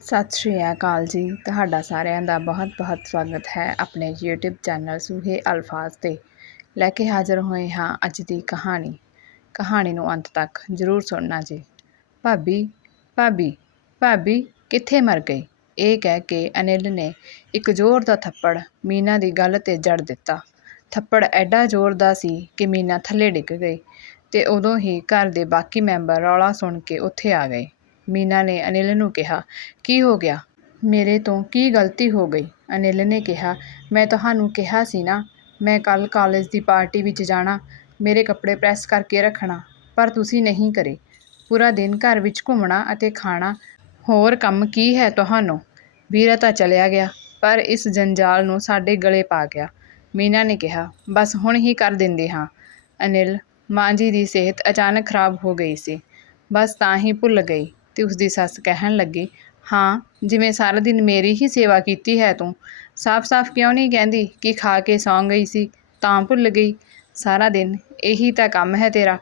ਸਤਿ ਸ਼੍ਰੀ ਅਕਾਲ ਜੀ। ਤੁਹਾਡਾ ਸਾਰਿਆਂ ਦਾ ਬਹੁਤ-ਬਹੁਤ ਸਵਾਗਤ ਹੈ ਆਪਣੇ YouTube ਚੈਨਲ ਸੂਹੇ ਅਲਫਾਜ਼ ਤੇ। ਲੈ ਕੇ ਹਾਜ਼ਰ ਹੋਏ ਹਾਂ ਅੱਜ ਦੀ ਕਹਾਣੀ। ਕਹਾਣੀ ਨੂੰ ਅੰਤ ਤੱਕ ਜ਼ਰੂਰ ਸੁਣਨਾ ਜੀ। ਭਾਬੀ ਭਾਬੀ ਭਾਬੀ ਕਿੱਥੇ ਮਰ ਗਈ ਇਹ ਕਹਿ ਕੇ ਅਨਿਲ ਨੇ ਇੱਕ ਜ਼ੋਰ ਦਾ ਥੱਪੜ ਮੀਨਾ ਦੀ ਗੱਲ ਤੇ ਜੜ ਦਿੱਤਾ। ਥੱਪੜ ਐਡਾ ਜ਼ੋਰ ਦਾ ਸੀ ਕਿ ਮੀਨਾ ਥੱਲੇ ਡਿੱਗ ਗਈ ਤੇ ਉਦੋਂ ਹੀ ਘਰ ਦੇ ਬਾਕੀ ਮੈਂਬਰ ਰੌਲਾ ਸੁਣ ਕੇ ਉੱਥੇ ਆ ਗਏ। ਮੀਨਾ ਨੇ ਅਨਿਲ ਨੂੰ ਕਿਹਾ, ਕੀ ਹੋ ਗਿਆ? ਮੇਰੇ ਤੋਂ ਕੀ ਗਲਤੀ ਹੋ ਗਈ? ਅਨਿਲ ਨੇ ਕਿਹਾ, ਮੈਂ ਤੁਹਾਨੂੰ ਕਿਹਾ ਸੀ ਨਾ, ਮੈਂ ਕੱਲ੍ਹ ਕਾਲਜ ਦੀ ਪਾਰਟੀ ਵਿੱਚ ਜਾਣਾ, ਮੇਰੇ ਕੱਪੜੇ ਪ੍ਰੈਸ ਕਰਕੇ ਰੱਖਣਾ, ਪਰ ਤੁਸੀਂ ਨਹੀਂ ਕਰੇ। ਪੂਰਾ ਦਿਨ ਘਰ ਵਿੱਚ ਘੁੰਮਣਾ ਅਤੇ ਖਾਣਾ, ਹੋਰ ਕੰਮ ਕੀ ਹੈ ਤੁਹਾਨੂੰ? ਵੀਰਾ ਤਾਂ ਚਲਿਆ ਗਿਆ, ਪਰ ਇਸ ਜੰਜਾਲ ਨੂੰ ਸਾਡੇ ਗਲੇ ਪਾ ਗਿਆ। ਮੀਨਾ ਨੇ ਕਿਹਾ, ਬਸ ਹੁਣ ਹੀ ਕਰ ਦਿੰਦੇ ਹਾਂ। ਅਨਿਲ, ਮਾਂ ਜੀ ਦੀ ਸਿਹਤ ਅਚਾਨਕ ਖਰਾਬ ਹੋ ਗਈ ਸੀ। ਬਸ ਤਾਂ ਹੀ ਭੁੱਲ ਗਈ। ਤੇ ਉਸਦੀ ਸੱਸ ਕਹਿਣ ਲੱਗੀ, ਹਾਂ, ਜਿਵੇਂ ਸਾਰਾ ਦਿਨ ਮੇਰੀ ਹੀ ਸੇਵਾ ਕੀਤੀ ਹੈ ਤੂੰ। ਸਾਫ਼-ਸਾਫ਼ ਕਿਉਂ ਨਹੀਂ ਕਹਿੰਦੀ ਕਿ ਖਾ ਕੇ ਸੌਂ ਗਈ ਸੀ? ਤਾਂ ਭੁੱਲ ਗਈ। ਸਾਰਾ ਦਿਨ ਇਹੀ ਤਾਂ ਕੰਮ ਹੈ ਤੇਰਾ।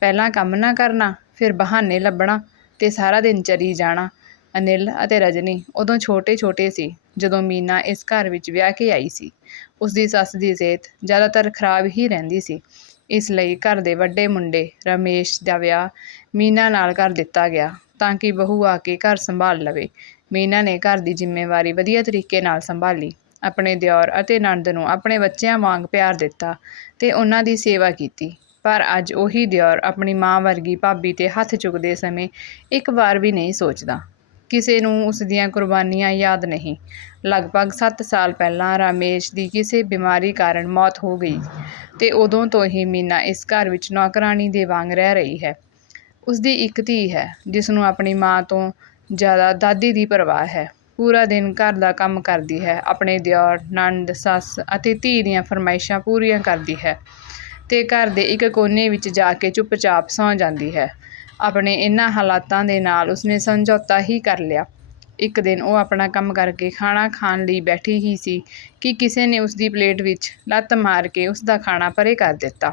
ਪਹਿਲਾਂ ਕੰਮ ਨਾ ਕਰਨਾ, ਫਿਰ ਬਹਾਨੇ ਲੱਭਣਾ ਤੇ ਸਾਰਾ ਦਿਨ ਚਲੀ ਜਾਣਾ। ਅਨਿਲ ਅਤੇ ਰਜਨੀ ਉਦੋਂ ਛੋਟੇ-ਛੋਟੇ ਸੀ, ਜਦੋਂ ਮੀਨਾ ਇਸ ਘਰ ਵਿੱਚ ਵਿਆਹ ਕੇ ਆਈ ਸੀ। ਉਸਦੀ ਸੱਸ ਦੀ ਸਿਹਤ ਜ਼ਿਆਦਾਤਰ ਖਰਾਬ ਹੀ ਰਹਿੰਦੀ ਸੀ। ਇਸ ਲਈ ਘਰ ਦੇ ਵੱਡੇ ਮੁੰਡੇ ਰਮੇਸ਼ ਦਾ ਵਿਆਹ ਮੀਨਾ ਨਾਲ ਕਰ ਦਿੱਤਾ ਗਿਆ। ਤਾਂ ਕਿ ਬਹੂ ਆ ਕੇ ਘਰ ਸੰਭਾਲ ਲਵੇ। ਮੀਨਾ ਨੇ ਘਰ ਦੀ ਜ਼ਿੰਮੇਵਾਰੀ ਵਧੀਆ ਤਰੀਕੇ ਨਾਲ ਸੰਭਾਲੀ। ਆਪਣੇ ਦਿਓਰ ਅਤੇ ਨਣਦ ਨੂੰ ਆਪਣੇ ਬੱਚਿਆਂ ਵਾਂਗ ਪਿਆਰ ਦਿੱਤਾ ਤੇ ਉਹਨਾਂ ਦੀ ਸੇਵਾ ਕੀਤੀ। ਪਰ ਅੱਜ ਉਹੀ ਦਿਓਰ ਆਪਣੀ ਮਾਂ ਵਰਗੀ ਭਾਬੀ ਤੇ ਹੱਥ ਚੁੱਕਦੇ ਸਮੇਂ ਇੱਕ ਵਾਰ ਵੀ ਨਹੀਂ ਸੋਚਦਾ। ਕਿਸੇ ਨੂੰ ਉਸ ਦੀਆਂ ਕੁਰਬਾਨੀਆਂ ਯਾਦ ਨਹੀਂ। ਲਗਭਗ 7 ਸਾਲ ਪਹਿਲਾਂ ਰਾਮੇਸ਼ ਦੀ ਕਿਸੇ ਬਿਮਾਰੀ ਕਾਰਨ ਮੌਤ ਹੋ ਗਈ ਤੇ ਉਦੋਂ ਤੋਂ ਹੀ ਮੀਨਾ ਇਸ ਘਰ ਵਿੱਚ ਨੌਕਰਾਨੀ ਦੇ ਵਾਂਗ ਰਹਿ ਰਹੀ ਹੈ। ਉਸਦੀ ਇੱਕ ਧੀ ਹੈ ਜਿਸ ਨੂੰ ਆਪਣੀ ਮਾਂ ਤੋਂ ਜ਼ਿਆਦਾ ਦਾਦੀ ਦੀ ਪਰਵਾਹ ਹੈ। ਪੂਰਾ ਦਿਨ ਘਰ ਦਾ ਕੰਮ ਕਰਦੀ ਹੈ, ਆਪਣੇ ਦਿਓਰ, ਨਣਦ, ਸੱਸ ਅਤੇ ਧੀ ਦੀਆਂ ਫਰਮਾਇਸ਼ਾਂ ਪੂਰੀਆਂ ਕਰਦੀ ਹੈ ਤੇ ਘਰ ਦੇ ਇੱਕ ਕੋਨੇ ਵਿੱਚ ਜਾ ਕੇ ਚੁੱਪਚਾਪ ਸੌਂ ਜਾਂਦੀ ਹੈ। ਆਪਣੇ ਇਹਨਾਂ ਹਾਲਾਤਾਂ ਦੇ ਨਾਲ ਉਸਨੇ ਸਮਝੌਤਾ ਹੀ ਕਰ ਲਿਆ। ਇੱਕ ਦਿਨ ਉਹ ਆਪਣਾ ਕੰਮ ਕਰਕੇ ਖਾਣਾ ਖਾਣ ਲਈ ਬੈਠੀ ਹੀ ਸੀ ਕਿ ਕਿਸੇ ਨੇ ਉਸਦੀ ਪਲੇਟ ਵਿੱਚ ਲੱਤ ਮਾਰ ਕੇ ਉਸਦਾ ਖਾਣਾ ਪਰੇ ਕਰ ਦਿੱਤਾ।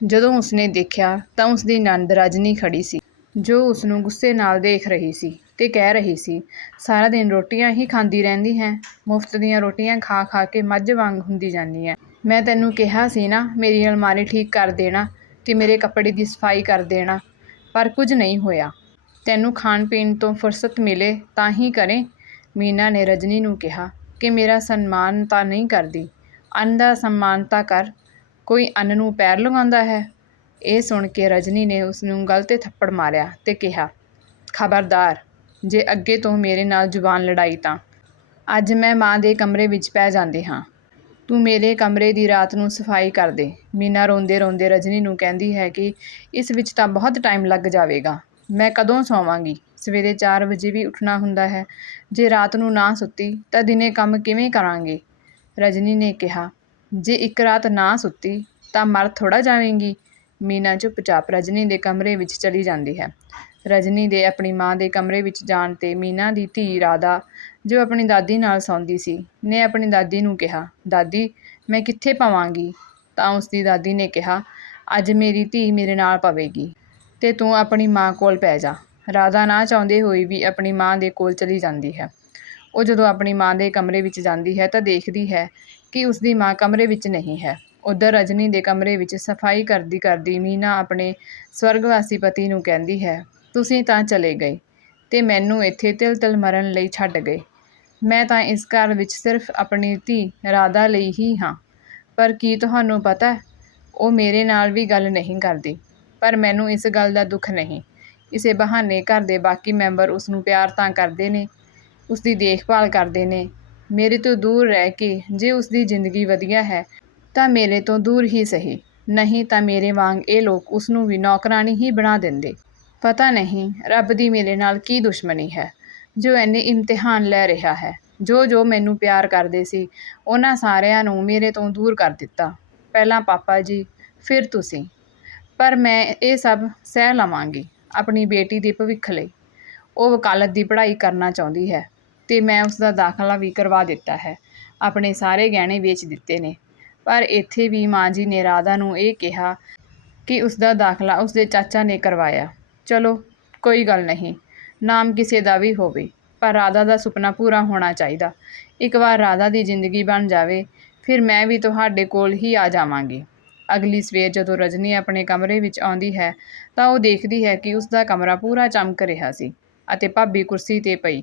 ਜਦੋਂ ਉਸਨੇ ਦੇਖਿਆ ਤਾਂ ਉਸਦੀ ਨਣਦ ਰਜਨੀ ਖੜ੍ਹੀ ਸੀ, ਜੋ ਉਸਨੂੰ ਗੁੱਸੇ ਨਾਲ ਦੇਖ ਰਹੀ ਸੀ ਤੇ ਕਹਿ ਰਹੀ ਸੀ, ਸਾਰਾ ਦਿਨ ਰੋਟੀਆਂ ਹੀ ਖਾਂਦੀ ਰਹਿੰਦੀ ਹੈ, ਮੁਫਤ ਦੀਆਂ ਰੋਟੀਆਂ ਖਾ ਖਾ ਕੇ ਮੱਝ ਵਾਂਗ ਹੁੰਦੀ ਜਾਂਦੀ ਹੈ। ਮੈਂ ਤੈਨੂੰ ਕਿਹਾ ਸੀ ਨਾ, ਮੇਰੀ ਅਲਮਾਰੀ ਠੀਕ ਕਰ ਦੇਣਾ ਤੇ ਮੇਰੇ ਕੱਪੜੇ ਦੀ ਸਫ਼ਾਈ ਕਰ ਦੇਣਾ, ਪਰ ਕੁਝ ਨਹੀਂ ਹੋਇਆ। ਤੈਨੂੰ ਖਾਣ ਪੀਣ ਤੋਂ ਫੁਰਸਤ ਮਿਲੇ ਤਾਂ ਹੀ ਕਰੇ? ਮੀਨਾ ਨੇ ਰਜਨੀ ਨੂੰ ਕਿਹਾ ਕਿ ਮੇਰਾ ਸਨਮਾਨ ਤਾਂ ਨਹੀਂ ਕਰਦੀ, ਅੰਨ ਦਾ ਸਨਮਾਨ ਤਾਂ ਕਰ ਕੋਈ ਅੰਨ ਨੂੰ ਪੈਰ ਲਗਾਉਂਦਾ ਹੈ? ਇਹ ਸੁਣ ਕੇ ਰਜਨੀ ਨੇ ਉਸ ਨੂੰ ਗਲ 'ਤੇ ਥੱਪੜ ਮਾਰਿਆ ਤੇ ਕਿਹਾ, ਖਬਰਦਾਰ, ਜੇ ਅੱਗੇ ਤੋਂ ਮੇਰੇ ਨਾਲ ਜ਼ੁਬਾਨ ਲੜਾਈ ਤਾਂ। ਅੱਜ ਮੈਂ ਮਾਂ ਦੇ ਕਮਰੇ ਵਿੱਚ ਪੈ ਜਾਂਦੀ ਹਾਂ। ਤੂੰ ਮੇਰੇ ਕਮਰੇ ਦੀ ਰਾਤ ਨੂੰ ਸਫ਼ਾਈ ਕਰ ਦੇ। ਮੀਨਾ ਰੋਂਦੇ ਰੋਂਦੇ ਰਜਨੀ ਨੂੰ ਕਹਿੰਦੀ ਹੈ ਕਿ ਇਸ ਵਿੱਚ ਤਾਂ ਬਹੁਤ ਟਾਈਮ ਲੱਗ ਜਾਵੇਗਾ। ਮੈਂ ਕਦੋਂ ਸੌਵਾਂਗੀ? ਸਵੇਰੇ 4 ਵਜੇ ਵੀ ਉੱਠਣਾ ਹੁੰਦਾ ਹੈ। ਜੇ ਰਾਤ ਨੂੰ ਨਾ ਸੁੱਤੀ ਤਾਂ ਦਿਨੇ ਕੰਮ ਕਿਵੇਂ ਕਰਾਂਗੇ? ਰਜਨੀ ਨੇ ਕਿਹਾ ਜੇ ਇੱਕ ਰਾਤ ਨਾ ਸੁੱਤੀ, ਤਾਂ ਮਰ ਥੋੜ੍ਹਾ ਜਾਵੇਂਗੀ। ਮੀਨਾ ਚੁੱਪਚਾਪ ਰਜਨੀ ਦੇ ਕਮਰੇ ਵਿੱਚ ਚਲੀ ਜਾਂਦੀ ਹੈ। ਰਜਨੀ ਦੇ ਆਪਣੀ ਮਾਂ ਦੇ ਕਮਰੇ ਵਿੱਚ ਜਾਣ ਤੇ ਮੀਨਾ ਦੀ ਧੀ ਰਾਧਾ, ਜੋ ਆਪਣੀ ਦਾਦੀ ਨਾਲ ਸੌਂਦੀ ਸੀ, ਨੇ ਆਪਣੀ ਦਾਦੀ ਨੂੰ ਕਿਹਾ, ਦਾਦੀ, ਮੈਂ ਕਿੱਥੇ ਪਵਾਂਗੀ? ਤਾਂ ਉਸਦੀ ਦਾਦੀ ਨੇ ਕਿਹਾ, ਅੱਜ ਮੇਰੀ ਧੀ ਮੇਰੇ ਨਾਲ ਪਵੇਗੀ ਤੇ ਤੂੰ ਆਪਣੀ ਮਾਂ ਕੋਲ ਪੈ ਜਾ। ਰਾਧਾ ਨਾ ਚਾਹੁੰਦੇ ਹੋਏ ਵੀ ਆਪਣੀ ਮਾਂ ਦੇ ਕੋਲ ਚਲੀ ਜਾਂਦੀ ਹੈ। ਉਹ ਜਦੋਂ ਆਪਣੀ ਮਾਂ ਦੇ ਕਮਰੇ ਵਿੱਚ ਜਾਂਦੀ ਹੈ ਤਾਂ ਦੇਖਦੀ ਹੈ ਕਿ ਉਸਦੀ ਮਾਂ ਕਮਰੇ ਵਿੱਚ ਨਹੀਂ ਹੈ। ਉਧਰ ਰਜਨੀ ਦੇ ਕਮਰੇ ਵਿੱਚ ਸਫ਼ਾਈ ਕਰਦੀ ਕਰਦੀ ਮੀਨਾ ਆਪਣੇ ਸਵਰਗਵਾਸੀ ਪਤੀ ਨੂੰ ਕਹਿੰਦੀ ਹੈ, ਤੁਸੀਂ ਤਾਂ ਚਲੇ ਗਏ ਤੇ ਮੈਨੂੰ ਇੱਥੇ ਤਿਲ ਤਿਲ ਮਰਨ ਲਈ ਛੱਡ ਗਏ। ਮੈਂ ਤਾਂ ਇਸ ਘਰ ਵਿੱਚ ਸਿਰਫ ਆਪਣੀ ਧੀ ਰਾਧਾ ਲਈ ਹੀ ਹਾਂ। ਪਰ ਕੀ ਤੁਹਾਨੂੰ ਪਤਾ, ਉਹ ਮੇਰੇ ਨਾਲ ਵੀ ਗੱਲ ਨਹੀਂ ਕਰਦੀ। ਪਰ ਮੈਨੂੰ ਇਸ ਗੱਲ ਦਾ ਦੁੱਖ ਨਹੀਂ। ਇਸੇ ਬਹਾਨੇ ਘਰ ਦੇ ਬਾਕੀ ਮੈਂਬਰ ਉਸ ਨੂੰ ਪਿਆਰ ਤਾਂ ਕਰਦੇ ਨੇ ਉਸ ਦੀ ਦੇਖਭਾਲ ਕਰਦੇ ਨੇ ਮੇਰੇ ਤੋਂ ਦੂਰ ਰਹਿ ਕੇ ਜੇ ਉਸ ਦੀ ਜ਼ਿੰਦਗੀ ਵਧੀਆ ਹੈ, ਤਾਂ ਮੇਰੇ ਤੋਂ ਦੂਰ ਹੀ ਸਹੀ। ਨਹੀਂ ਤਾਂ ਮੇਰੇ ਵਾਂਗ ਇਹ ਲੋਕ ਉਸ ਨੂੰ ਵੀ ਨੌਕਰਾਨੀ ਹੀ ਬਣਾ ਦਿੰਦੇ। ਪਤਾ ਨਹੀਂ ਰੱਬ ਦੀ ਮੇਰੇ ਨਾਲ ਕੀ ਦੁਸ਼ਮਣੀ ਹੈ, ਜੋ ਐਨੇ ਇਮਤਿਹਾਨ ਲੈ ਰਿਹਾ ਹੈ। ਜੋ ਜੋ ਮੈਨੂੰ ਪਿਆਰ ਕਰਦੇ ਸੀ, ਉਹਨਾਂ ਸਾਰਿਆਂ ਨੂੰ ਮੇਰੇ ਤੋਂ ਦੂਰ ਕਰ ਦਿੱਤਾ। ਪਹਿਲਾਂ ਪਾਪਾ ਜੀ, ਫਿਰ ਤੁਸੀਂ। ਪਰ ਮੈਂ ਇਹ ਸਭ ਸਹਿ ਲਵਾਂਗੀ, ਆਪਣੀ ਬੇਟੀ ਦੇ ਭਵਿੱਖ ਲਈ। ਉਹ ਵਕਾਲਤ ਦੀ ਪੜ੍ਹਾਈ ਕਰਨਾ ਚਾਹੁੰਦੀ ਹੈ। ਤੇ ਮੈਂ ਉਸ ਦਾ ਦਾਖਲਾ ਵੀ ਕਰਵਾ ਦਿੱਤਾ ਹੈ। ਆਪਣੇ ਸਾਰੇ ਗਹਿਣੇ ਵੇਚ ਦਿੱਤੇ ਨੇ। ਪਰ ਇੱਥੇ ਵੀ ਮਾਂ ਜੀ ਨੇ ਰਾਧਾ ਨੂੰ ਇਹ ਕਿਹਾ ਕਿ ਉਸ ਦਾ ਦਾਖਲਾ ਉਸ ਦੇ ਚਾਚਾ ਨੇ ਕਰਵਾਇਆ। ਚਲੋ, ਕੋਈ ਗੱਲ ਨਹੀਂ। ਨਾਮ ਕਿਸੇ ਦਾ ਵੀ ਹੋਵੇ, ਪਰ ਰਾਧਾ ਦਾ ਸੁਪਨਾ ਪੂਰਾ ਹੋਣਾ ਚਾਹੀਦਾ। ਇੱਕ ਵਾਰ ਰਾਧਾ ਦੀ ਜ਼ਿੰਦਗੀ ਬਣ ਜਾਵੇ, ਫਿਰ ਮੈਂ ਵੀ ਤੁਹਾਡੇ ਕੋਲ ਹੀ ਆ ਜਾਵਾਂਗੀ। ਅਗਲੀ ਸਵੇਰ ਜਦੋਂ ਰਜਨੀ ਆਪਣੇ ਕਮਰੇ ਵਿੱਚ ਆਉਂਦੀ ਹੈ, ਤਾਂ ਉਹ ਦੇਖਦੀ ਹੈ ਕਿ ਉਸ ਦਾ ਕਮਰਾ ਪੂਰਾ ਚਮਕ ਰਿਹਾ ਸੀ ਅਤੇ ਭਾਬੀ ਕੁਰਸੀ ਤੇ ਪਈ।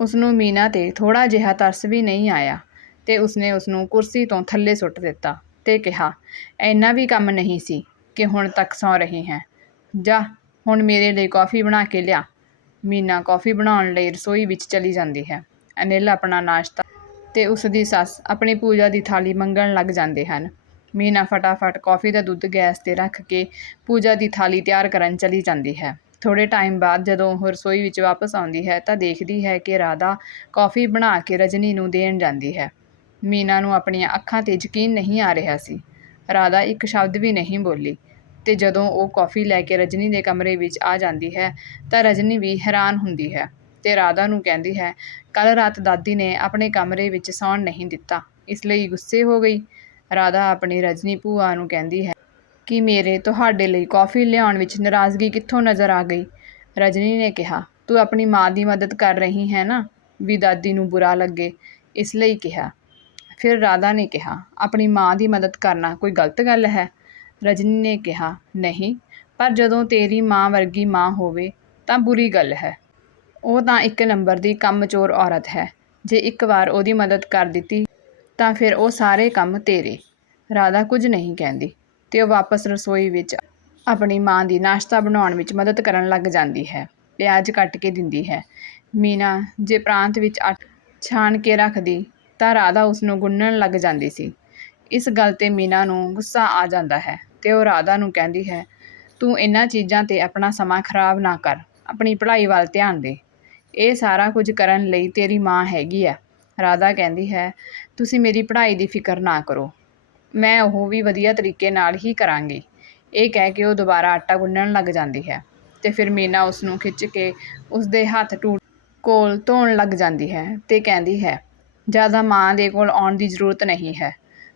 ਉਸਨੂੰ ਮੀਨਾ ਤੇ ਥੋੜ੍ਹਾ ਜਿਹਾ ਤਰਸ ਵੀ ਨਹੀਂ ਆਇਆ ਤੇ ਉਸਨੇ ਉਸਨੂੰ ਕੁਰਸੀ ਤੋਂ ਥੱਲੇ ਸੁੱਟ ਦਿੱਤਾ ਤੇ ਕਿਹਾ, ਇੰਨਾ ਵੀ ਕੰਮ ਨਹੀਂ ਸੀ ਕਿ ਹੁਣ ਤੱਕ ਸੌਂ ਰਹੀ ਹੈ। ਜਾ, ਹੁਣ ਮੇਰੇ ਲਈ ਕੌਫੀ ਬਣਾ ਕੇ ਲਿਆ। ਮੀਨਾ ਕੌਫੀ ਬਣਾਉਣ ਲਈ ਰਸੋਈ ਵਿੱਚ ਚਲੀ ਜਾਂਦੀ ਹੈ। ਅਨਿਲ ਆਪਣਾ ਨਾਸ਼ਤਾ ਤੇ ਉਸ ਦੀ ਸੱਸ ਆਪਣੀ ਪੂਜਾ ਦੀ ਥਾਲੀ ਮੰਗਣ ਲੱਗ ਜਾਂਦੇ ਹਨ। ਮੀਨਾ ਫਟਾਫਟ ਕੌਫੀ ਦਾ ਦੁੱਧ ਗੈਸ ਤੇ ਰੱਖ ਕੇ ਪੂਜਾ ਦੀ ਥਾਲੀ ਤਿਆਰ ਕਰਨ ਚਲੀ ਜਾਂਦੀ ਹੈ। ਥੋੜ੍ਹੇ ਟਾਈਮ ਬਾਅਦ ਜਦੋਂ ਉਹ ਰਸੋਈ ਵਿੱਚ ਵਾਪਸ ਆਉਂਦੀ ਹੈ ਤਾਂ ਦੇਖਦੀ ਹੈ ਕਿ ਰਾਧਾ ਕੌਫੀ ਬਣਾ ਕੇ ਰਜਨੀ ਨੂੰ ਦੇਣ ਜਾਂਦੀ ਹੈ। ਮੀਨਾ ਨੂੰ ਆਪਣੀਆਂ ਅੱਖਾਂ ਤੇ ਯਕੀਨ ਨਹੀਂ ਆ ਰਿਹਾ ਸੀ। ਰਾਧਾ ਇੱਕ ਸ਼ਬਦ ਵੀ ਨਹੀਂ ਬੋਲੀ ਤੇ ਜਦੋਂ ਉਹ ਕੌਫੀ ਲੈ ਕੇ ਰਜਨੀ ਦੇ ਕਮਰੇ ਵਿੱਚ ਆ ਜਾਂਦੀ ਹੈ ਤਾਂ ਰਜਨੀ ਵੀ ਹੈਰਾਨ ਹੁੰਦੀ ਹੈ ਤੇ ਰਾਧਾ ਨੂੰ ਕਹਿੰਦੀ ਹੈ ਕੱਲ ਰਾਤ ਦਾਦੀ ਨੇ ਆਪਣੇ ਕਮਰੇ ਵਿੱਚ ਸੌਣ ਨਹੀਂ ਦਿੱਤਾ, ਇਸ ਲਈ ਗੁੱਸੇ ਹੋ ਗਈ। ਰਾਧਾ ਆਪਣੀ ਰਜਨੀ ਭੂਆ ਨੂੰ ਕਹਿੰਦੀ ਹੈ ਕਿ ਮੇਰੇ ਤੁਹਾਡੇ ਲਈ ਕੌਫੀ ਲਿਆਉਣ ਵਿੱਚ ਨਾਰਾਜ਼ਗੀ ਕਿੱਥੋਂ ਨਜ਼ਰ ਆ ਗਈ? ਰਜਨੀ ਨੇ ਕਿਹਾ, ਤੂੰ ਆਪਣੀ ਮਾਂ ਦੀ ਮਦਦ ਕਰ ਰਹੀ ਹੈ ਨਾ? ਵੀ ਦਾਦੀ ਨੂੰ ਬੁਰਾ ਲੱਗੇ। ਇਸ ਲਈ ਕਿਹਾ। ਫਿਰ ਰਾਧਾ ਨੇ ਕਿਹਾ, ਆਪਣੀ ਮਾਂ ਦੀ ਮਦਦ ਕਰਨਾ ਕੋਈ ਗਲਤ ਗੱਲ ਹੈ? ਰਜਨੀ ਨੇ ਕਿਹਾ, ਨਹੀਂ, ਪਰ ਜਦੋਂ ਤੇਰੀ ਮਾਂ ਵਰਗੀ ਮਾਂ ਹੋਵੇ, ਤਾਂ ਬੁਰੀ ਗੱਲ ਹੈ। ਉਹ ਤਾਂ ਇੱਕ ਨੰਬਰ ਦੀ ਕੰਮਚੋਰ ਔਰਤ ਹੈ। ਜੇ ਇੱਕ ਵਾਰ ਉਹਦੀ ਮਦਦ ਕਰ ਦਿੱਤੀ, ਤਾਂ ਫਿਰ ਉਹ ਸਾਰੇ ਕੰਮ ਤੇਰੇ। ਰਾਧਾ ਕੁਝ ਨਹੀਂ ਕਹਿੰਦੀ। ਤੇ ਉਹ ਵਾਪਸ ਰਸੋਈ ਵਿੱਚ ਆਪਣੀ ਮਾਂ ਦੀ ਨਾਸ਼ਤਾ ਬਣਾਉਣ ਵਿੱਚ ਮਦਦ ਕਰਨ ਲੱਗ ਜਾਂਦੀ ਹੈ। ਪਿਆਜ਼ ਕੱਟ ਕੇ ਦਿੰਦੀ ਹੈ। ਮੀਨਾ ਜੇ ਪ੍ਰਾਂਤ ਵਿੱਚ ਆਟਾ ਛਾਣ ਕੇ ਰੱਖਦੀ ਤਾਂ ਰਾਧਾ ਉਸ ਨੂੰ ਗੁੰਨਣ ਲੱਗ ਜਾਂਦੀ ਸੀ। ਇਸ ਗੱਲ ਤੇ ਮੀਨਾ ਨੂੰ ਗੁੱਸਾ ਆ ਜਾਂਦਾ ਹੈ ਤੇ ਉਹ ਰਾਧਾ ਨੂੰ ਕਹਿੰਦੀ ਹੈ, ਤੂੰ ਇਹਨਾਂ ਚੀਜ਼ਾਂ ਤੇ ਆਪਣਾ ਸਮਾਂ ਖਰਾਬ ਨਾ ਕਰ, ਆਪਣੀ ਪੜ੍ਹਾਈ ਵੱਲ ਧਿਆਨ ਦੇ। ਇਹ ਸਾਰਾ ਕੁਝ ਕਰਨ ਲਈ ਤੇਰੀ ਮਾਂ ਹੈਗੀ ਆ ਰਾਧਾ ਕਹਿੰਦੀ ਹੈ, ਤੁਸੀਂ ਮੇਰੀ ਪੜ੍ਹਾਈ ਦੀ ਫਿਕਰ ਨਾ ਕਰੋ। ਮੈਂ ਉਹ ਵੀ ਵਧੀਆ ਤਰੀਕੇ ਨਾਲ ਹੀ ਕਰਾਂਗੀ। ਇਹ ਕਹਿ ਕੇ ਉਹ ਦੁਬਾਰਾ ਆਟਾ ਗੁੰਨਣ ਲੱਗ ਜਾਂਦੀ ਹੈ ਅਤੇ ਫਿਰ ਮੀਨਾ ਉਸ ਨੂੰ ਖਿੱਚ ਕੇ ਉਸਦੇ ਹੱਥ ਟੂ ਕੋਲ ਧੋਣ ਲੱਗ ਜਾਂਦੀ ਹੈ ਅਤੇ ਕਹਿੰਦੀ ਹੈ, ਜ਼ਿਆਦਾ ਮਾਂ ਦੇ ਕੋਲ ਆਉਣ ਦੀ ਜ਼ਰੂਰਤ ਨਹੀਂ ਹੈ।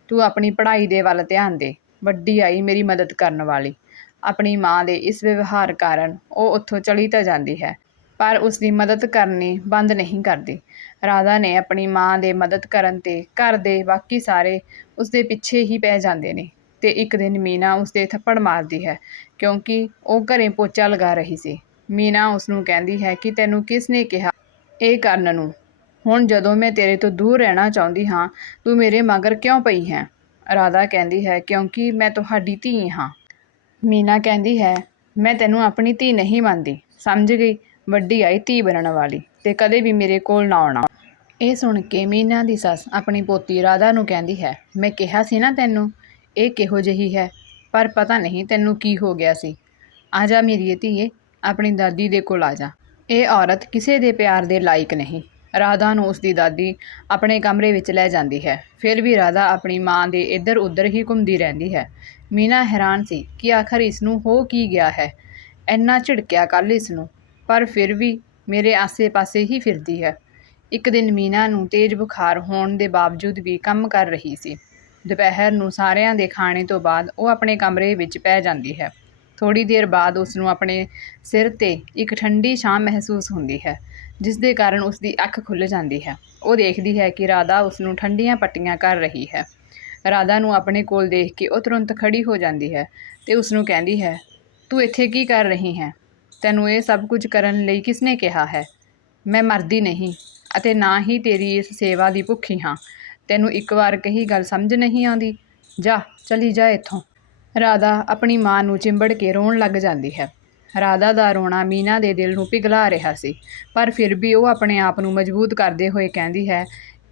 ਤੂੰ ਆਪਣੀ ਪੜ੍ਹਾਈ ਦੇ ਵੱਲ ਧਿਆਨ ਦੇ। ਵੱਡੀ ਆਈ ਮੇਰੀ ਮਦਦ ਕਰਨ ਵਾਲੀ। ਆਪਣੀ ਮਾਂ ਦੇ ਇਸ ਵਿਵਹਾਰ ਕਾਰਨ ਉਹ ਉੱਥੋਂ ਚਲੀ ਤਾਂ ਜਾਂਦੀ ਹੈ, ਪਰ ਉਸ ਦੀ ਮਦਦ ਕਰਨੀ ਬੰਦ ਨਹੀਂ ਕਰਦੀ। ਰਾਧਾ ਨੇ ਆਪਣੀ ਮਾਂ ਦੇ ਮਦਦ ਕਰਨ ਤੇ ਘਰ ਦੇ ਬਾਕੀ ਸਾਰੇ ਉਸ ਦੇ ਪਿੱਛੇ ਹੀ ਪੈ ਜਾਂਦੇ ਨੇ ਤੇ ਇੱਕ ਦਿਨ ਮੀਨਾ ਉਸ ਦੇ ਥੱਪੜ ਮਾਰਦੀ ਹੈ ਕਿਉਂਕਿ ਉਹ ਘਰੇ ਪੋਚਾ ਲਗਾ ਰਹੀ ਸੀ। ਮੀਨਾ ਉਸ ਨੂੰ ਕਹਿੰਦੀ ਹੈ ਕਿ ਤੈਨੂੰ ਕਿਸ ਨੇ ਕਿਹਾ? ਇਹ ਕਰਨ ਨੂੰ। ਹੁਣ ਜਦੋਂ ਮੈਂ ਤੇਰੇ ਤੋਂ ਦੂਰ ਰਹਿਣਾ ਚਾਹੁੰਦੀ ਹਾਂ, ਤੂੰ ਮੇਰੇ ਮਗਰ ਕਿਉਂ ਪਈ ਹੈ? ਰਾਧਾ ਕਹਿੰਦੀ ਹੈ, ਕਿਉਂਕਿ ਮੈਂ ਤੁਹਾਡੀ ਧੀ ਹਾਂ। ਮੀਨਾ ਕਹਿੰਦੀ ਹੈ, ਮੈਂ ਤੈਨੂੰ ਆਪਣੀ ਧੀ ਨਹੀਂ ਮੰਨਦੀ। ਸਮਝ ਗਈ? ਵੱਡੀ ਆਈ ਧੀ ਬਣਨ ਵਾਲੀ ਤੇ ਕਦੇ ਵੀ ਮੇਰੇ ਕੋਲ ਨਾ ਆਉਣਾ। ਇਹ ਸੁਣ ਕੇ ਮੀਨਾ ਦੀ ਸੱਸ ਆਪਣੀ ਪੋਤੀ ਰਾਧਾ ਨੂੰ ਕਹਿੰਦੀ ਹੈ, ਮੈਂ ਕਿਹਾ ਸੀ ਨਾ ਤੈਨੂੰ, ਇਹ ਕਿਹੋ ਜਿਹੀ ਹੈ? ਪਰ ਪਤਾ ਨਹੀਂ ਤੈਨੂੰ ਕੀ ਹੋ ਗਿਆ ਸੀ। ਆ ਜਾ ਮੇਰੀ ਧੀਏ, ਆਪਣੀ ਦਾਦੀ ਦੇ ਕੋਲ ਆ ਜਾ। ਇਹ ਔਰਤ ਕਿਸੇ ਦੇ ਪਿਆਰ ਦੇ ਲਾਇਕ ਨਹੀਂ। ਰਾਧਾ ਨੂੰ ਉਸ ਦੀ ਦਾਦੀ ਆਪਣੇ ਕਮਰੇ ਵਿੱਚ ਲੈ ਜਾਂਦੀ ਹੈ। ਫਿਰ ਵੀ ਰਾਧਾ ਆਪਣੀ ਮਾਂ ਦੇ ਇੱਧਰ ਉੱਧਰ ਹੀ ਘੁੰਮਦੀ ਰਹਿੰਦੀ ਹੈ। ਮੀਨਾ ਹੈਰਾਨ ਸੀ ਕਿ ਆਖਰ ਇਸ ਨੂੰ ਹੋ ਕੀ ਗਿਆ ਹੈ। ਇੰਨਾ ਝਿੜਕਿਆ ਕੱਲ ਇਸ ਨੂੰ, ਪਰ ਫਿਰ ਵੀ ਮੇਰੇ ਆਸੇ-ਪਾਸੇ ਹੀ ਫਿਰਦੀ ਹੈ। ਇੱਕ ਦਿਨ ਮੀਨਾ ਨੂੰ ਤੇਜ਼ ਬੁਖਾਰ ਹੋਣ ਦੇ ਬਾਵਜੂਦ ਵੀ ਕੰਮ ਕਰ ਰਹੀ ਸੀ। ਦੁਪਹਿਰ ਨੂੰ ਸਾਰਿਆਂ ਦੇ ਖਾਣੇ ਤੋਂ ਬਾਅਦ ਉਹ ਆਪਣੇ ਕਮਰੇ ਵਿੱਚ ਪੈ ਜਾਂਦੀ ਹੈ। ਥੋੜੀ ਦੇਰ ਬਾਅਦ ਉਸ ਨੂੰ ਆਪਣੇ ਸਿਰ ਤੇ ਇੱਕ ਠੰਡੀ ਛਾਂ ਮਹਿਸੂਸ ਹੁੰਦੀ ਹੈ ਜਿਸ ਦੇ ਕਾਰਨ ਉਸ ਦੀ ਅੱਖ ਖੁੱਲ੍ਹ ਜਾਂਦੀ ਹੈ। ਉਹ ਦੇਖਦੀ ਹੈ ਕਿ ਰਾਧਾ ਉਸ ਨੂੰ ਠੰਡੀਆਂ ਪੱਟੀਆਂ ਕਰ ਰਹੀ ਹੈ। ਰਾਧਾ ਨੂੰ ਆਪਣੇ ਕੋਲ ਦੇਖ ਕੇ ਉਹ ਤੁਰੰਤ ਖੜੀ ਹੋ ਜਾਂਦੀ ਹੈ ਤੇ ਉਸ ਨੂੰ ਕਹਿੰਦੀ ਹੈ, ਤੂੰ ਇੱਥੇ ਕੀ ਕਰ ਰਹੀ ਹੈ? ਤੈਨੂੰ ਇਹ ਸਭ ਕੁਝ ਕਰਨ ਲਈ ਕਿਸ ਨੇ ਕਿਹਾ ਹੈ? ਮੈਂ ਮਰਦੀ ਨਹੀਂ। ਅਤੇ ਨਾ ਹੀ ਤੇਰੀ ਇਸ ਸੇਵਾ ਦੀ ਭੁੱਖੀ ਹਾਂ। ਤੈਨੂੰ ਇੱਕ ਵਾਰ ਕਹੀ ਗੱਲ ਸਮਝ ਨਹੀਂ ਆਉਂਦੀ। ਜਾ, ਚਲੀ ਜਾ ਇੱਥੋਂ। ਰਾਧਾ ਆਪਣੀ ਮਾਂ ਨੂੰ ਚਿੰਬੜ ਕੇ ਰੋਣ ਲੱਗ ਜਾਂਦੀ ਹੈ। ਰਾਧਾ ਦਾ ਰੋਣਾ ਮੀਨਾ ਦੇ ਦਿਲ ਨੂੰ ਪਿਘਲਾ ਰਿਹਾ ਸੀ, ਪਰ ਫਿਰ ਵੀ ਉਹ ਆਪਣੇ ਆਪ ਨੂੰ ਮਜ਼ਬੂਤ ਕਰਦੇ ਹੋਏ ਕਹਿੰਦੀ ਹੈ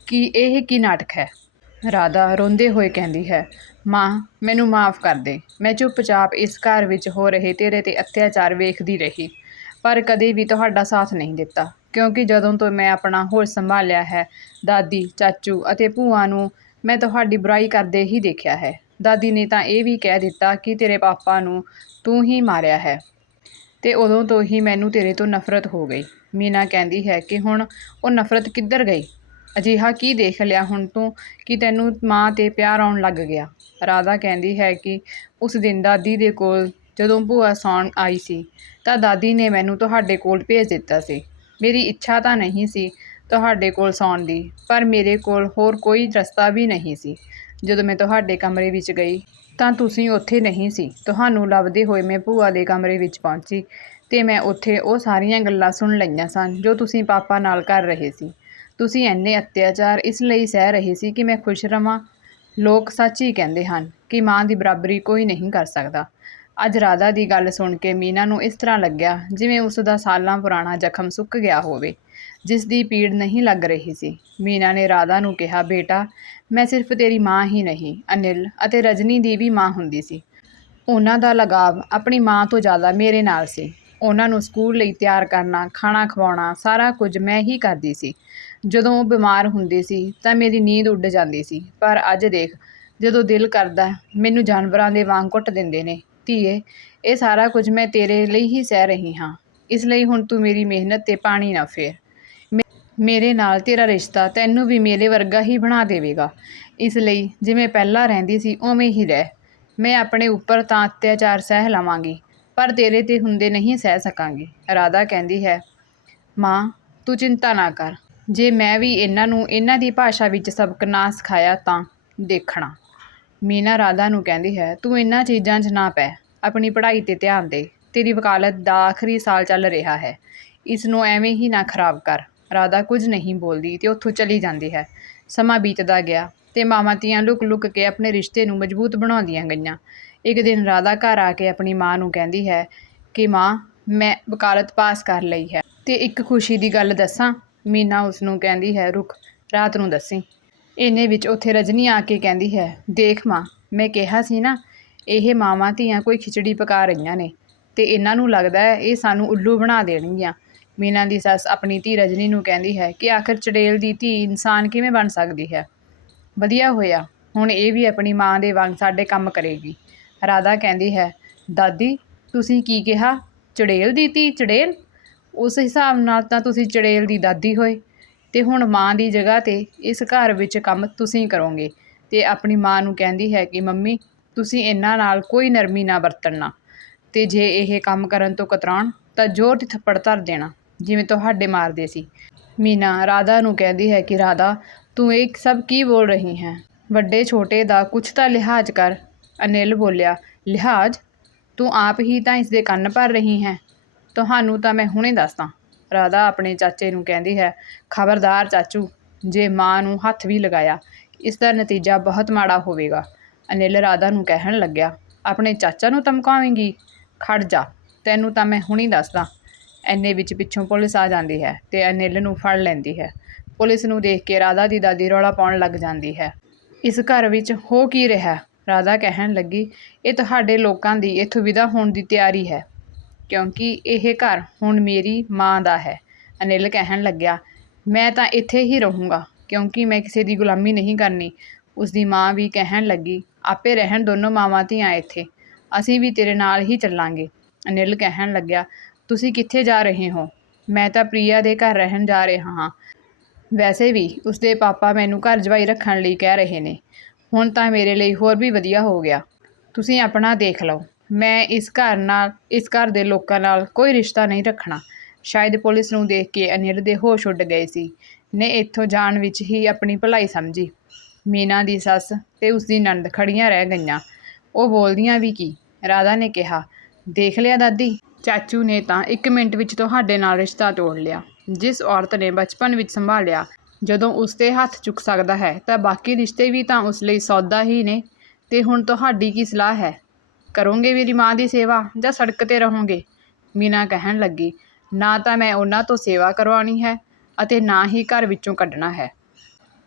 ਕਿ ਇਹ ਕੀ ਨਾਟਕ ਹੈ? ਰਾਧਾ ਰੋਂਦੇ ਹੋਏ ਕਹਿੰਦੀ ਹੈ, ਮਾਂ, ਮੈਨੂੰ ਮਾਫ ਕਰ ਦੇ। ਮੈਂ ਚੁੱਪਚਾਪ ਇਸ ਘਰ ਵਿੱਚ ਹੋ ਰਹੇ ਤੇਰੇ ਤੇ ਅਤਿਆਚਾਰ ਵੇਖਦੀ ਰਹੀ, ਪਰ ਕਦੇ ਵੀ ਤੁਹਾਡਾ ਸਾਥ ਨਹੀਂ ਦਿੱਤਾ। ਕਿਉਂਕਿ ਜਦੋਂ ਤੋਂ ਮੈਂ ਆਪਣਾ ਹੋਸ਼ ਸੰਭਾਲਿਆ ਹੈ, ਦਾਦੀ, ਚਾਚੂ ਅਤੇ ਭੂਆ ਨੂੰ ਮੈਂ ਤੁਹਾਡੀ ਬੁਰਾਈ ਕਰਦੇ ਹੀ ਦੇਖਿਆ ਹੈ। ਦਾਦੀ ਨੇ ਤਾਂ ਇਹ ਵੀ ਕਹਿ ਦਿੱਤਾ ਕਿ ਤੇਰੇ ਪਾਪਾ ਨੂੰ ਤੂੰ ਹੀ ਮਾਰਿਆ ਹੈ। ਤੇ ਉਦੋਂ ਤੋਂ ਹੀ ਮੈਨੂੰ ਤੇਰੇ ਤੋਂ ਨਫ਼ਰਤ ਹੋ ਗਈ। ਮੀਨਾ ਕਹਿੰਦੀ ਹੈ ਕਿ ਹੁਣ ਉਹ ਨਫ਼ਰਤ ਕਿੱਧਰ ਗਈ? ਅਜਿਹਾ ਕੀ ਦੇਖ ਲਿਆ ਹੁਣ ਤੂੰ ਕਿ ਤੈਨੂੰ ਮਾਂ ਤੇ ਪਿਆਰ ਆਉਣ ਲੱਗ ਗਿਆ? ਰਾਧਾ ਕਹਿੰਦੀ ਹੈ ਕਿ ਉਸ ਦਿਨ ਦਾਦੀ ਦੇ ਕੋਲ ਜਦੋਂ ਭੂਆ ਸੌਣ ਆਈ ਸੀ, ਤਾਂ ਦਾਦੀ ਨੇ ਮੈਨੂੰ ਤੁਹਾਡੇ ਕੋਲ ਭੇਜ ਦਿੱਤਾ ਸੀ। ਮੇਰੀ ਇੱਛਾ ਤਾਂ ਨਹੀਂ ਸੀ ਤੁਹਾਡੇ ਕੋਲ ਸੌਣ ਦੀ, ਪਰ ਮੇਰੇ ਕੋਲ ਹੋਰ ਕੋਈ ਰਸਤਾ ਵੀ ਨਹੀਂ ਸੀ। ਜਦੋਂ ਮੈਂ ਤੁਹਾਡੇ ਕਮਰੇ ਵਿੱਚ ਗਈ ਤਾਂ ਤੁਸੀਂ ਉੱਥੇ ਨਹੀਂ ਸੀ। ਤੁਹਾਨੂੰ ਲੱਭਦੇ ਹੋਏ ਮੈਂ ਭੂਆ ਦੇ ਕਮਰੇ ਵਿੱਚ ਪਹੁੰਚੀ ਤੇ ਮੈਂ ਉੱਥੇ ਉਹ ਸਾਰੀਆਂ ਗੱਲਾਂ ਸੁਣ ਲਈਆਂ ਸਨ ਜੋ ਤੁਸੀਂ ਪਾਪਾ ਨਾਲ ਕਰ ਰਹੇ ਸੀ। ਤੁਸੀਂ ਇੰਨੇ ਅਤਿਆਚਾਰ ਇਸ ਲਈ ਸਹਿ ਰਹੇ ਸੀ ਕਿ ਮੈਂ ਖੁਸ਼ ਰਵਾਂ। ਲੋਕ ਸੱਚ ਹੀ ਕਹਿੰਦੇ ਹਨ ਕਿ ਮਾਂ ਦੀ ਬਰਾਬਰੀ ਕੋਈ ਨਹੀਂ ਕਰ ਸਕਦਾ। ਅੱਜ ਰਾਧਾ ਦੀ ਗੱਲ ਸੁਣ ਕੇ ਮੀਨਾ ਨੂੰ ਇਸ ਤਰ੍ਹਾਂ ਲੱਗਿਆ ਜਿਵੇਂ ਉਸ ਦਾ ਸਾਲਾਂ ਪੁਰਾਣਾ ਜ਼ਖਮ ਸੁੱਕ ਗਿਆ ਹੋਵੇ ਜਿਸ ਦੀ ਪੀੜ ਨਹੀਂ ਲੱਗ ਰਹੀ ਸੀ। ਮੀਨਾ ਨੇ ਰਾਧਾ ਨੂੰ ਕਿਹਾ, ਬੇਟਾ, ਮੈਂ ਸਿਰਫ ਤੇਰੀ ਮਾਂ ਹੀ ਨਹੀਂ, ਅਨਿਲ ਅਤੇ ਰਜਨੀ ਦੀ ਵੀ ਮਾਂ ਹੁੰਦੀ ਸੀ। ਉਹਨਾਂ ਦਾ ਲਗਾਵ ਆਪਣੀ ਮਾਂ ਤੋਂ ਜ਼ਿਆਦਾ ਮੇਰੇ ਨਾਲ ਸੀ। ਉਹਨਾਂ ਨੂੰ ਸਕੂਲ ਲਈ ਤਿਆਰ ਕਰਨਾ, ਖਾਣਾ ਖਵਾਉਣਾ, ਸਾਰਾ ਕੁਝ ਮੈਂ ਹੀ ਕਰਦੀ ਸੀ। ਜਦੋਂ ਉਹ ਬਿਮਾਰ ਹੁੰਦੀ ਸੀ ਤਾਂ ਮੇਰੀ ਨੀਂਦ ਉੱਡ ਜਾਂਦੀ ਸੀ। ਪਰ ਅੱਜ ਦੇਖ, ਜਦੋਂ ਦਿਲ ਕਰਦਾ, ਮੈਨੂੰ ਜਾਨਵਰਾਂ ਦੇ ਵਾਂਗ ਕੁੱਟ ਦਿੰਦੇ ਨੇ। ਧੀਏ ਇਹ ਸਾਰਾ ਕੁਝ ਮੈਂ ਤੇਰੇ ਲਈ ਹੀ ਸਹਿ ਰਹੀ ਹਾਂ। ਇਸ ਲਈ ਹੁਣ ਤੂੰ ਮੇਰੀ ਮਿਹਨਤ ਤੇ ਪਾਣੀ ਨਾ ਫੇਰ। ਮੇ- ਮੇਰੇ ਨਾਲ ਤੇਰਾ ਰਿਸ਼ਤਾ ਤੈਨੂੰ ਵੀ ਮੇਰੇ ਵਰਗਾ ਹੀ ਬਣਾ ਦੇਵੇਗਾ। ਇਸ ਲਈ ਜਿਵੇਂ ਪਹਿਲਾਂ ਰਹਿੰਦੀ ਸੀ, ਉਵੇਂ ਹੀ ਰਹਿ। ਮੈਂ ਆਪਣੇ ਉੱਪਰ ਤਾਂ ਅਤਿਆਚਾਰ ਸਹਿ ਲਵਾਂਗੀ, ਪਰ ਤੇਰੇ ਤੇ ਹੁੰਦੇ ਨਹੀਂ ਸਹਿ ਸਕਾਂਗੀ। ਰਾਧਾ ਕਹਿੰਦੀ ਹੈ, ਮਾਂ, ਤੂੰ ਚਿੰਤਾ ਨਾ ਕਰ। ਜੇ ਮੈਂ ਵੀ ਇਹਨਾਂ ਨੂੰ, ਇਹਨਾਂ ਦੀ ਭਾਸ਼ਾ ਵਿੱਚ ਸਬਕ ਨਾ ਸਿਖਾਇਆ ਤਾਂ ਦੇਖਣਾ। ਮੀਨਾ ਰਾਧਾ ਨੂੰ ਕਹਿੰਦੀ ਹੈ, ਤੂੰ ਇਹਨਾਂ ਚੀਜ਼ਾਂ 'ਚ ਨਾ ਪੈ। ਆਪਣੀ ਪੜ੍ਹਾਈ ਤੇ ਧਿਆਨ ਦੇ। ਤੇਰੀ ਵਕਾਲਤ ਦਾ ਆਖਰੀ ਸਾਲ ਚੱਲ ਰਿਹਾ ਹੈ। ਇਸ ਨੂੰ ਐਵੇਂ ਹੀ ਨਾ ਖਰਾਬ ਕਰ ਰਾਧਾ ਕੁਝ ਨਹੀਂ ਬੋਲਦੀ ਤੇ ਉੱਥੋਂ ਚਲੀ ਜਾਂਦੀ ਹੈ। ਸਮਾਂ ਬੀਤਦਾ ਗਿਆ ਤੇ ਮਾਵਾਂ ਧੀਆਂ ਲੁਕ-ਲੁਕ ਕੇ ਆਪਣੇ ਰਿਸ਼ਤੇ ਨੂੰ ਮਜ਼ਬੂਤ ਬਣਾਉਂਦੀਆਂ ਗਈਆਂ। ਇੱਕ ਦਿਨ ਰਾਧਾ ਘਰ ਆ ਕੇ ਆਪਣੀ ਮਾਂ ਨੂੰ ਕਹਿੰਦੀ ਹੈ ਕਿ, ਮਾਂ, ਮੈਂ ਵਕਾਲਤ ਪਾਸ ਕਰ ਲਈ ਹੈ। ਤੇ ਇੱਕ ਖੁਸ਼ੀ ਦੀ ਗੱਲ ਦੱਸਾਂ ਮੀਨਾ ਉਸ ਨੂੰ ਕਹਿੰਦੀ ਹੈ ਰੁਕ ਰਾਤ ਨੂੰ ਦੱਸੀ। ਇੰਨੇ ਵਿੱਚ ਉੱਥੇ ਰਜਨੀ ਆ ਕੇ ਕਹਿੰਦੀ ਹੈ, ਦੇਖ ਮਾਂ, ਮੈਂ ਕਿਹਾ ਸੀ ਨਾ, ਇਹ ਮਾਵਾਂ ਧੀਆਂ ਕੋਈ ਖਿਚੜੀ ਪਕਾ ਰਹੀਆਂ ਨੇ ਤੇ ਇਹਨਾਂ ਨੂੰ ਲੱਗਦਾ ਹੈ ਇਹ ਸਾਨੂੰ ਉੱਲੂ ਬਣਾ ਦੇਣਗੀਆਂ। ਮੀਨਾ ਦੀ ਸੱਸ ਆਪਣੀ ਧੀ ਰਜਨੀ ਨੂੰ ਕਹਿੰਦੀ ਹੈ ਕਿ ਆਖਰ ਚੜੇਲ ਦੀ ਧੀ ਇਨਸਾਨ ਕਿਵੇਂ ਬਣ ਸਕਦੀ ਹੈ? ਵਧੀਆ ਹੋਇਆ, ਹੁਣ ਇਹ ਵੀ ਆਪਣੀ ਮਾਂ ਦੇ ਵਾਂਗ ਸਾਡੇ ਕੰਮ ਕਰੇਗੀ। ਰਾਧਾ ਕਹਿੰਦੀ ਹੈ, ਦਾਦੀ, ਤੁਸੀਂ ਕੀ ਕਿਹਾ? ਚੜੇਲ ਦੀ ਧੀ ਚੜੇਲ? ਉਸ ਹਿਸਾਬ ਨਾਲ ਤਾਂ ਤੁਸੀਂ ਚੜੇਲ ਦੀ ਦਾਦੀ ਹੋਏ। ਤੇ ਹੁਣ ਮਾਂ ਦੀ ਜਗ੍ਹਾ ਤੇ ਇਸ ਘਰ ਵਿੱਚ ਕੰਮ ਤੁਸੀਂ ਕਰੋਗੇ। ਤੇ ਆਪਣੀ ਮਾਂ ਨੂੰ ਕਹਿੰਦੀ ਹੈ ਕਿ ਮੰਮੀ, ਤੁਸੀਂ ਇਹਨਾਂ ਨਾਲ ਕੋਈ ਨਰਮੀ ਨਾ ਵਰਤਣਾ ਤੇ ਜੇ ਇਹ ਕੰਮ ਕਰਨ ਤੋਂ ਕਤਰਾਉਣ, ਤਾਂ ਜ਼ੋਰ ਦੀ ਥੱਪੜ ਧਰ ਦੇਣਾ, ਜਿਵੇਂ ਤੁਹਾਡੇ ਮਾਰਦੇ ਸੀ। ਮੀਨਾ ਰਾਧਾ ਨੂੰ ਕਹਿੰਦੀ ਹੈ ਕਿ ਰਾਧਾ, ਤੂੰ ਇਹ ਸਭ ਕੀ ਬੋਲ ਰਹੀ ਹੈ? ਵੱਡੇ ਛੋਟੇ ਦਾ ਕੁਝ ਤਾਂ ਲਿਹਾਜ਼ ਕਰ। ਅਨਿਲ ਬੋਲਿਆ, ਲਿਹਾਜ਼? ਤੂੰ ਆਪ ਹੀ ਤਾਂ ਇਸ ਦੇ ਕੰਨ ਭਰ ਰਹੀ ਹੈ। ਤੁਹਾਨੂੰ ਤਾਂ ਮੈਂ ਹੁਣੇ ਦੱਸਦਾ। ਰਾਧਾ ਆਪਣੇ ਚਾਚੇ ਨੂੰ ਕਹਿੰਦੀ ਹੈ, ਖਬਰਦਾਰ ਚਾਚੂ, ਜੇ ਮਾਂ ਨੂੰ ਹੱਥ ਵੀ ਲਗਾਇਆ, ਇਸ ਦਾ ਨਤੀਜਾ ਬਹੁਤ ਮਾੜਾ ਹੋਵੇਗਾ। ਅਨਿਲ ਰਾਧਾ ਨੂੰ ਕਹਿਣ ਲੱਗਿਆ, ਆਪਣੇ ਚਾਚਾ ਨੂੰ ਧਮਕਾਵੇਂਗੀ? ਖੜ ਜਾ, ਤੈਨੂੰ ਤਾਂ ਮੈਂ ਹੁਣੀ ਦੱਸਦਾ। ਐਨੇ ਵਿੱਚ ਪਿੱਛੋਂ ਪੁਲਿਸ ਆ ਜਾਂਦੀ ਹੈ ਤੇ ਅਨਿਲ ਨੂੰ ਫੜ ਲੈਂਦੀ ਹੈ। ਪੁਲਿਸ ਨੂੰ ਦੇਖ ਕੇ ਰਾਧਾ ਦੀ ਦਾਦੀ ਰੌਲਾ ਪਾਉਣ ਲੱਗ ਜਾਂਦੀ ਹੈ। ਇਸ ਘਰ ਵਿੱਚ ਹੋ ਕੀ ਰਿਹਾ? ਰਾਧਾ ਕਹਿਣ ਲੱਗੀ, ਇਹ ਤੁਹਾਡੇ ਲੋਕਾਂ ਦੀ ਇੱਥੋਂ ਵਿਦਾ ਹੋਣ ਦੀ ਤਿਆਰੀ ਹੈ। ਕਿਉਂਕਿ ਇਹ ਘਰ ਹੁਣ ਮੇਰੀ ਮਾਂ ਦਾ ਹੈ। ਅਨਿਲ ਕਹਿਣ ਲੱਗਿਆ, ਮੈਂ ਤਾਂ ਇੱਥੇ ਹੀ ਰਹੂੰਗਾ, ਕਿਉਂਕਿ ਮੈਂ ਕਿਸੇ ਦੀ ਗੁਲਾਮੀ ਨਹੀਂ ਕਰਨੀ। ਉਸ ਦੀ ਮਾਂ ਵੀ ਕਹਿਣ ਲੱਗੀ, ਆਪੇ ਰਹਿਣ ਦੋਨੋਂ ਮਾਵਾਂ ਧੀਆਂ ਇੱਥੇ, ਅਸੀਂ ਵੀ ਤੇਰੇ ਨਾਲ ਹੀ ਚੱਲਾਂਗੇ। ਅਨਿਲ ਕਹਿਣ ਲੱਗਿਆ, ਤੁਸੀਂ ਕਿੱਥੇ ਜਾ ਰਹੇ ਹੋ? ਮੈਂ ਤਾਂ ਪ੍ਰੀਆ ਦੇ ਘਰ ਰਹਿਣ ਜਾ ਰਿਹਾ ਹਾਂ। ਵੈਸੇ ਵੀ ਉਸਦੇ ਪਾਪਾ ਮੈਨੂੰ ਘਰ ਜਵਾਈ ਰੱਖਣ ਲਈ ਕਹਿ ਰਹੇ ਨੇ। ਹੁਣ ਤਾਂ ਮੇਰੇ ਲਈ ਹੋਰ ਵੀ ਵਧੀਆ ਹੋ ਗਿਆ। ਤੁਸੀਂ ਆਪਣਾ ਦੇਖ ਲਓ। ਮੈਂ ਇਸ ਘਰ ਨਾਲ, ਇਸ ਘਰ ਦੇ ਲੋਕਾਂ ਨਾਲ ਕੋਈ ਰਿਸ਼ਤਾ ਨਹੀਂ ਰੱਖਣਾ। ਸ਼ਾਇਦ ਪੁਲਿਸ ਨੂੰ ਦੇਖ ਕੇ ਅਨਿਲ ਦੇ ਹੋਸ਼ ਉੱਡ ਗਏ ਸੀ। ਨੇ ਇੱਥੋਂ ਜਾਣ ਵਿੱਚ ਹੀ ਆਪਣੀ ਭਲਾਈ ਸਮਝੀ। ਮੀਨਾ ਦੀ ਸੱਸ ਤੇ ਉਸ ਦੀ ਨੰਦ ਖੜੀਆਂ ਰਹਿ ਗਈਆਂ। ਉਹ ਬੋਲਦੀਆਂ ਵੀ ਕੀ? ਰਾਧਾ ਨੇ ਕਿਹਾ, ਦੇਖ ਲਿਆ ਦਾਦੀ। ਚਾਚੂ ਨੇ ਤਾਂ 1 ਮਿੰਟ ਵਿੱਚ ਤੁਹਾਡੇ ਨਾਲ ਰਿਸ਼ਤਾ ਤੋੜ ਲਿਆ। ਜਿਸ ਔਰਤ ਨੇ ਬਚਪਨ ਵਿੱਚ ਸੰਭਾਲਿਆ, ਜਦੋਂ ਉਸ ਤੇ ਹੱਥ ਚੁੱਕ ਸਕਦਾ ਹੈ, ਤਾਂ ਬਾਕੀ ਰਿਸ਼ਤੇ ਵੀ ਤਾਂ ਉਸ ਲਈ ਸੌਦਾ ਹੀ ਨੇ। ਤੇ ਹੁਣ ਤੁਹਾਡੀ ਕੀ ਸਲਾਹ ਹੈ? ਕਰੋਗੇ ਮੇਰੀ ਮਾਂ ਦੀ ਸੇਵਾ ਜਾਂ ਸੜਕ ਤੇ ਰਹੋਗੇ। ਮੀਨਾ ਕਹਿਣ ਲੱਗੀ, ਨਾ ਤਾਂ ਮੈਂ ਉਹਨਾਂ ਤੋਂ ਸੇਵਾ ਕਰਵਾਉਣੀ ਹੈ ਅਤੇ ਨਾ ਹੀ ਘਰ ਵਿੱਚੋਂ ਕੱਢਣਾ ਹੈ।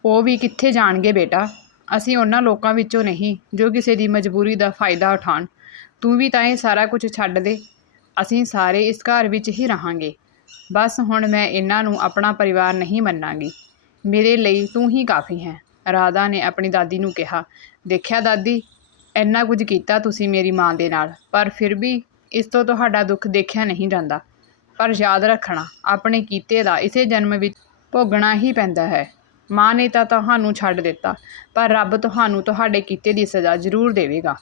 ਉਹ ਵੀ ਕਿੱਥੇ ਜਾਣਗੇ ਬੇਟਾ? ਅਸੀਂ ਉਹਨਾਂ ਲੋਕਾਂ ਵਿੱਚੋਂ ਨਹੀਂ, ਜੋ ਕਿਸੇ ਦੀ ਮਜਬੂਰੀ ਦਾ ਫਾਇਦਾ ਉਠਾਉਣ। ਤੂੰ ਵੀ ਤਾਂ ਇਹ ਸਾਰਾ ਕੁਝ ਛੱਡ ਦੇ। ਅਸੀਂ ਸਾਰੇ ਇਸ ਘਰ ਵਿੱਚ ਹੀ ਰਹਾਂਗੇ। ਬਸ ਹੁਣ ਮੈਂ ਇਹਨਾਂ ਨੂੰ ਆਪਣਾ ਪਰਿਵਾਰ ਨਹੀਂ ਮੰਨਾਂਗੀ। ਮੇਰੇ ਲਈ ਤੂੰ ਹੀ ਕਾਫੀ ਹੈ। ਰਾਧਾ ਨੇ ਆਪਣੀ ਦਾਦੀ ਨੂੰ ਕਿਹਾ, ਦੇਖਿਆ ਦਾਦੀ ਇੰਨਾ ਕੁਝ ਕੀਤਾ ਤੁਸੀਂ ਮੇਰੀ ਮਾਂ ਦੇ ਨਾਲ, ਪਰ ਫਿਰ ਵੀ ਇਸ ਤੋਂ ਤੁਹਾਡਾ ਦੁੱਖ ਦੇਖਿਆ ਨਹੀਂ ਜਾਂਦਾ। ਪਰ ਯਾਦ ਰੱਖਣਾ, ਆਪਣੇ ਕੀਤੇ ਦਾ ਇਸੇ ਜਨਮ ਵਿੱਚ ਭੋਗਣਾ ਹੀ ਪੈਂਦਾ ਹੈ। ਮਾਂ ਨੇ ਤਾਂ ਤੁਹਾਨੂੰ ਛੱਡ ਦਿੱਤਾ, ਪਰ ਰੱਬ ਤੁਹਾਨੂੰ ਤੁਹਾਡੇ ਕੀਤੇ ਦੀ ਸਜ਼ਾ ਜ਼ਰੂਰ ਦੇਵੇਗਾ।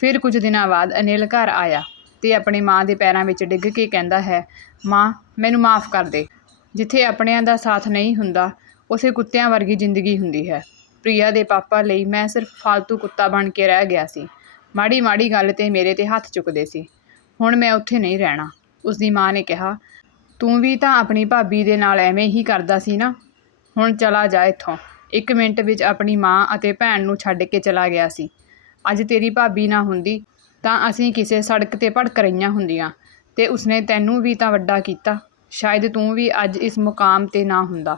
ਫਿਰ ਕੁਝ ਦਿਨਾਂ ਬਾਅਦ ਅਨਿਲ ਘਰ ਆਇਆ ਤੇ ਆਪਣੀ ਮਾਂ ਦੇ ਪੈਰਾਂ ਵਿੱਚ ਡਿੱਗ ਕੇ ਕਹਿੰਦਾ ਹੈ, ਮਾਂ, ਮੈਨੂੰ ਮਾਫ ਕਰ ਦੇ। ਜਿੱਥੇ ਆਪਣਿਆਂ ਦਾ ਸਾਥ ਨਹੀਂ ਹੁੰਦਾ, ਉਸੇ ਕੁੱਤਿਆਂ ਵਰਗੀ ਜ਼ਿੰਦਗੀ ਹੁੰਦੀ ਹੈ। ਪ੍ਰਿਆ ਦੇ ਪਾਪਾ ਲਈ ਮੈਂ ਸਿਰਫ ਫालतू ਕੁੱਤਾ ਬਣ ਕੇ ਰਹਿ ਗਿਆ ਸੀ। ਮਾੜੀ ਮਾੜੀ ਗੱਲ ਤੇ ਮੇਰੇ ਤੇ ਹੱਥ ਚੁੱਕਦੇ ਸੀ। ਹੁਣ ਮੈਂ ਉੱਥੇ ਨਹੀਂ ਰਹਿਣਾ। ਉਸਦੀ ਮਾਂ ਨੇ ਕਿਹਾ, ਤੂੰ ਵੀ ਤਾਂ ਆਪਣੀ ਭਾਬੀ ਦੇ ਨਾਲ ਐਵੇਂ ਹੀ ਕਰਦਾ ਸੀ ਨਾ? ਹੁਣ ਚਲਾ ਜਾ ਇੱਥੋਂ। ਇੱਕ ਮਿੰਟ ਵਿੱਚ ਆਪਣੀ ਮਾਂ ਅਤੇ ਭੈਣ ਨੂੰ ਛੱਡ ਕੇ ਚਲਾ ਗਿਆ ਸੀ। ਅੱਜ ਤੇਰੀ ਭਾਬੀ ਨਾ ਹੁੰਦੀ ਤਾਂ ਅਸੀਂ ਕਿਸੇ ਸੜਕ ਤੇ ਭੜਕ ਰਹੀਆਂ ਹੁੰਦੀਆਂ ਤੇ ਉਸਨੇ ਤੈਨੂੰ ਵੀ ਤਾਂ ਵੱਡਾ ਕੀਤਾ। ਸ਼ਾਇਦ ਤੂੰ ਵੀ ਅੱਜ ਇਸ ਮੁਕਾਮ ਤੇ ਨਾ ਹੁੰਦਾ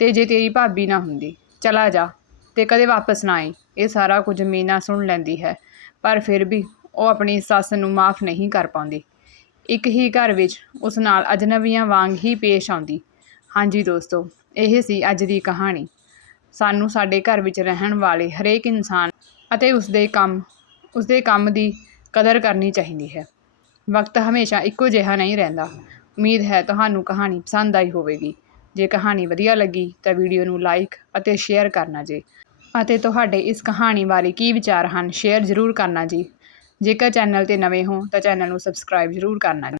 ਤੇ ਜੇ ਤੇਰੀ ਭਾਬੀ ਨਾ ਹੁੰਦੀ, ਚਲਾ ਜਾ। ਤੇ ਕਦੇ ਵਾਪਸ ਨਾ ਆਈ। ਇਹ ਸਾਰਾ ਕੁਝ ਮੀਨਾ ਸੁਣ ਲੈਂਦੀ ਹੈ, ਪਰ ਫਿਰ ਵੀ ਉਹ ਆਪਣੀ ਸੱਸ ਨੂੰ ਮਾਫ ਨਹੀਂ ਕਰ ਪਾਉਂਦੀ। ਇੱਕ ਹੀ ਘਰ ਵਿੱਚ ਉਸ ਨਾਲ ਅਜਨਬੀਆਂ ਵਾਂਗ ਹੀ ਪੇਸ਼ ਆਉਂਦੀ। ਹਾਂਜੀ ਦੋਸਤੋ, ਇਹ ਸੀ ਅੱਜ ਦੀ ਕਹਾਣੀ। ਸਾਨੂੰ ਸਾਡੇ ਘਰ ਵਿੱਚ ਰਹਿਣ ਵਾਲੇ ਹਰੇਕ ਇਨਸਾਨ ਅਤੇ ਉਸਦੇ ਕੰਮ ਉਸਦੇ ਕੰਮ ਦੀ ਕਦਰ ਕਰਨੀ ਚਾਹੀਦੀ ਹੈ। ਵਕਤ ਹਮੇਸ਼ਾ ਇੱਕੋ ਜਿਹਾ ਨਹੀਂ ਰਹਿੰਦਾ। ਉਮੀਦ ਹੈ ਤੁਹਾਨੂੰ ਕਹਾਣੀ ਪਸੰਦ ਆਈ ਹੋਵੇਗੀ। ਜੇ ਕਹਾਣੀ ਵਧੀਆ ਲੱਗੀ ਤਾਂ ਵੀਡੀਓ ਨੂੰ ਲਾਈਕ ਅਤੇ ਸ਼ੇਅਰ ਕਰਨਾ ਜੀ। ਅਤੇ ਤੁਹਾਡੇ ਇਸ ਕਹਾਣੀ ਬਾਰੇ ਕੀ ਵਿਚਾਰ ਹਨ ਸ਼ੇਅਰ ਜ਼ਰੂਰ ਕਰਨਾ ਜੀ। ਜੇਕਰ ਚੈਨਲ ਤੇ ਨਵੇਂ ਹੋ ਤਾਂ ਚੈਨਲ ਨੂੰ ਸਬਸਕ੍ਰਾਈਬ ਜ਼ਰੂਰ ਕਰਨਾ ਜੀ।